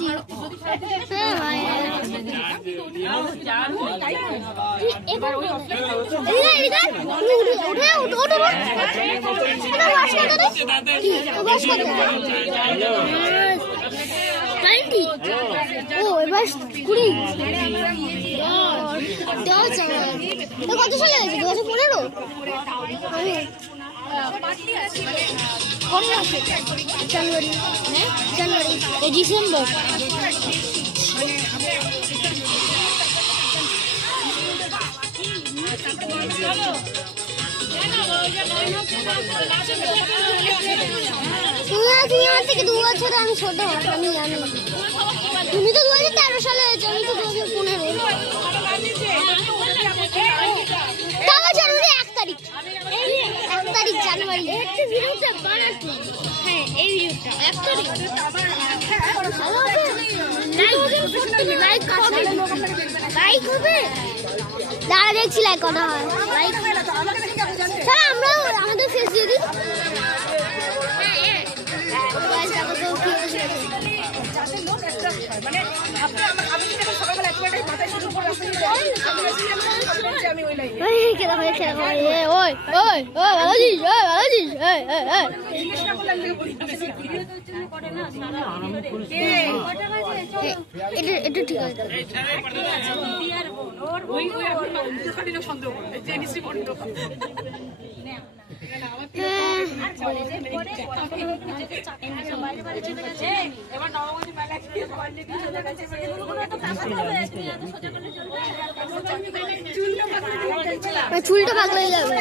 যাচ্ছি। ও এবার 20 কত সালে হয়েছে? 2015? জানুয়ারি, এই ডিসেম্বর। তুমি আমার থেকে 2 বছর আমি ছোট, আমি জানি। তুমি তো 2013 সালে হয়েছে, আমি তো 2015। তাও জানুয়ারি 1 তারিখ, 1 তারিখ জানুয়ারি। একটা ভিডিওটা বানাচ্ছি। হ্যাঁ, এই ভিডিওটা 1 তারিখ। লাইক হবে? দাঁড়া দেখছি লাইক কটা হয়। লাইক আমরা আমাদের ফেস দিয়ে দিই। এটা ঠিক আছে। চুলটা পাগলা হয়ে যাবে।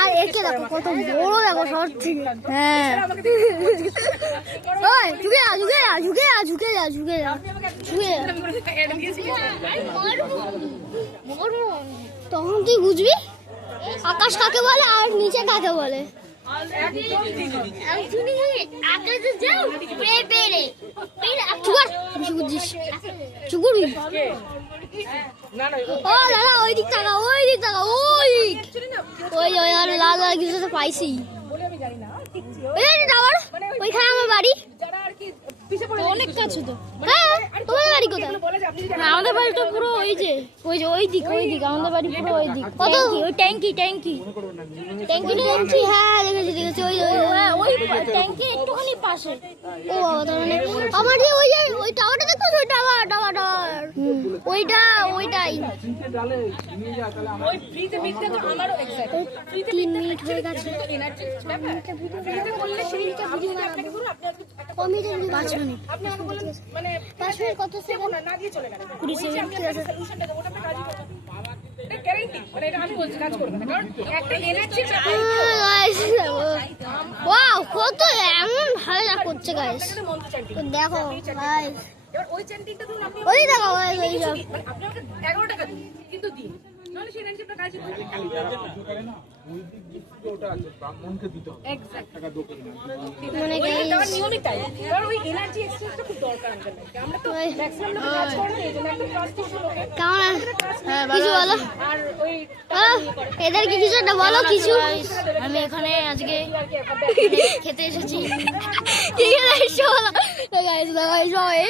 আর একে দেখো কত বড়, দেখো শহর থেকে। হ্যাঁ তখন তুই বুঝবি আকাশ কাকে বলে আর নিচে কাকে বলে। ও দাদা ওই দিক টাকা, ওই দিক টাকা, ওই লাল লাল কিছু তো পাইছি। ওইখানে আমার বাড়ি, অনেক কাছে তো। হ্যাঁ, তোমার বাড়ি কোথায়? আমাদের বাড়িটা পুরো ওই যে ওই দিক আমাদের বাড়ি পুরো ওই দিক। কত? ওই ট্যাঙ্কি। হ্যাঁ দেখেছি ওই ট্যাঙ্কি একটুখানি পাশে। ও তার মানে আমার যে ওই টাওয়ারটা দেখো, ওই টাওয়ার ওইটাই। 3 মিনিট হয়ে গেছে। 5 মিনিট কত সেকেন্ড? 20 সেকেন্ড। ঠিক আছে। কত এমন ভালো করছে গাইস, দেখো গাইস। ওই দেখো এদের কি কিছু একটা বলো কিছু। আমি এখানে আজকে খেতে এসেছি।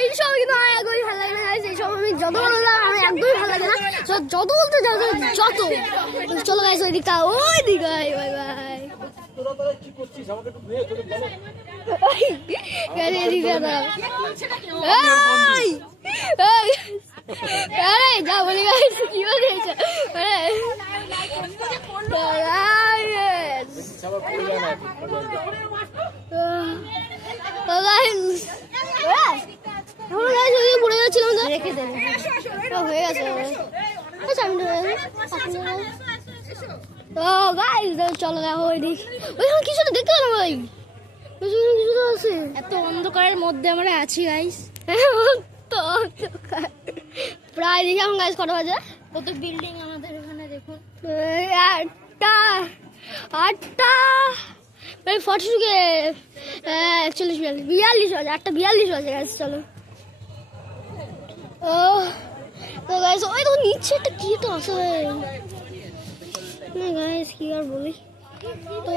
এইসব কিন্তু আমার একদমই ভালো লাগে না। এইসব আমি যত বললাম আমার একদমই ভালো লাগে না। যত বলতে যত চলো গাইস ওই দিকটা, ওই দিক। Bye bye. যা বলি গাইস কি বলেছে। পড়ে যাচ্ছিলাম তো রেখে দেবে হয়ে গেছে। চলো দেখো ওই দিক, ওইখানে কিছু তো দেখতে পেলাম ভাই, কিছু তো আছে। এত অন্ধকারের মধ্যে আমরা আছি গাইস। প্রায় দেখি এখন গাইস কটা বাজে। কত বিল্ডিং আমাদের এখানে দেখুন। 8টা 40 42 বাজে। 8টা 42 বাজে গাইস। চলো গাইস ওই তো নিচে একটা কি তো আছে না গাইস কি আর বলি তো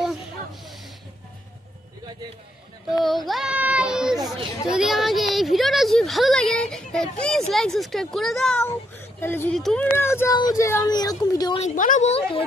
তো গাইস যদি আমাকে এই ভিডিওটা যদি ভালো লাগে তাহলে প্লিজ লাইক সাবস্ক্রাইব করে দাও তাহলে যদি তোমরাও চাও যে আমি এরকম ভিডিও অনেক বানাবো তাহলে